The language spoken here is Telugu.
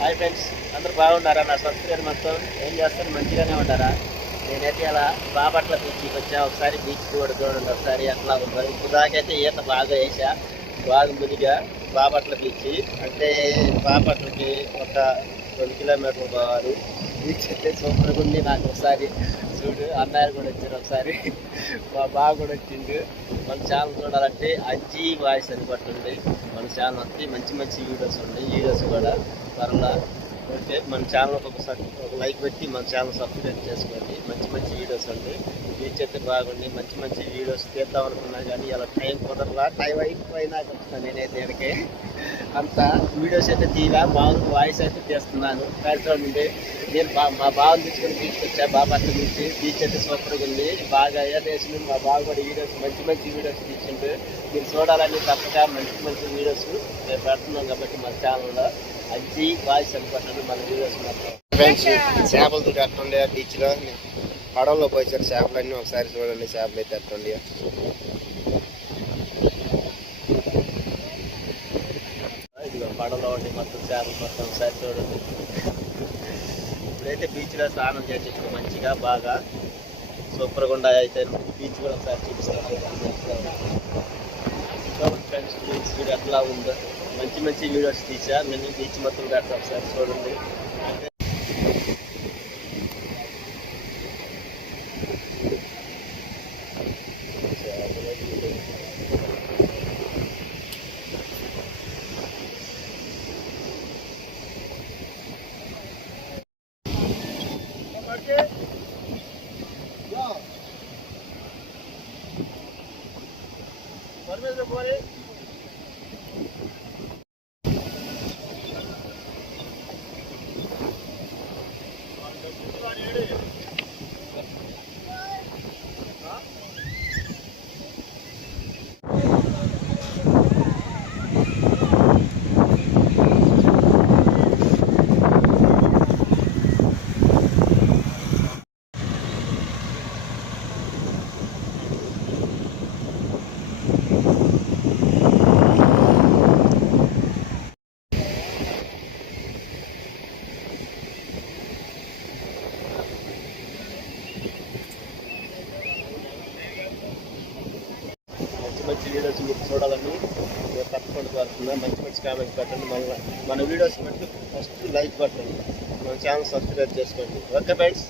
హాయ్ ఫ్రెండ్స్, అందరూ బాగున్నారా? నా సబ్స్క్రైబర్ మొత్తం ఏం చేస్తారు? మంచిగానే ఉంటారా? నేనైతే అలా బాపట్ల బీచ్కి వచ్చా. ఒకసారి బీచ్ కూడా చూడండి ఒకసారి అట్లా ఉంటుంది. ఇప్పుడు దాకైతే ఈత బాగా వేసా, బాగా మునిగా. బాపట్ల బీచ్ అంటే బాపట్లకి ఒక 2 కిలోమీటర్లు పోవాలి. బీచ్ అయితే సూపర్గా ఉంది. నాకు ఒకసారి చూడు, అన్నయ్య కూడా వచ్చారు, ఒకసారి మా బావ కూడా వచ్చిండు. మన ఛానల్ చూడాలంటే అజ్జీ వాయిస్ అని పట్టుంది. మన ఛానల్ వస్తే మంచి మంచి వీడియోస్ ఉన్నాయి. వీడియోస్ కూడా త్వరలో ఓకే. మన ఛానల్ ఒక లైక్ పెట్టి మన ఛానల్ సబ్స్క్రైబ్ చేసుకోండి. మంచి మంచి వీడియోస్ ఉంటాయి. బీచ్ అయితే బాగుండి మంచి మంచి వీడియోస్ తీద్దాం అనుకున్నా కానీ ఇలా టైం కుదరలా. టైం అయిపోయినాక వస్తాను నేనైతే ఇక్కడికి. అంత వీడియోస్ అయితే తీరా మామూలు వాయిస్ అయితే తీస్తున్నాను. కార్యక్రమం ఉంది. నేను మా బావని తీసుకొని బీచ్కి వచ్చా. బాపట్ల బీచ్ అయితే సూపర్గా ఉంది. బాగా వేసింది. మా బావ కూడా వీడియోస్ మంచి మంచి వీడియోస్ తీసిండు. మీరు చూడాలని తప్పక మంచి మంచి వీడియోస్ మేము పెడుతున్నాం కాబట్టి మన ఛానల్లో అజ్జీ వాయిస్ అనుకుంటున్నాను. మన వీడియోస్ మాత్రం ఫ్రెండ్స్ చేపలు తోటి ఎట్టుండే బీచ్లో పడవలో పోయిసారు చేపలన్నీ. ఒకసారి చూడండి చేపలు అయితే ఎట్టుండే. ఇదిగో పడవలో ఉండి మొత్తం చేపలు మొత్తం ఒకసారి చూడండి. ఇప్పుడైతే బీచ్లో స్నానం చేసి మంచిగా బాగా సూపర్గా ఉండాలి. అయితే బీచ్ కూడా ఒకసారి చూపిస్తాను ఫ్రెండ్స్. బీచ్ కూడా ఎట్లా ఉందో మంచి మంచి వీడియోస్ తీసా. నేను బీచ్ మొత్తం పెడతా ఒకసారి చూడండి. మంచి వీడియోస్ మీరు చూడాలని తప్పకుండా కోరుతున్నా. మంచి మంచి కామెంట్స్ పెట్టండి. మన వీడియోస్ బట్టి ఫస్ట్ లైక్ కొట్టండి. మన ఛానల్ సబ్స్క్రైబ్ చేసుకోండి. Okay friends.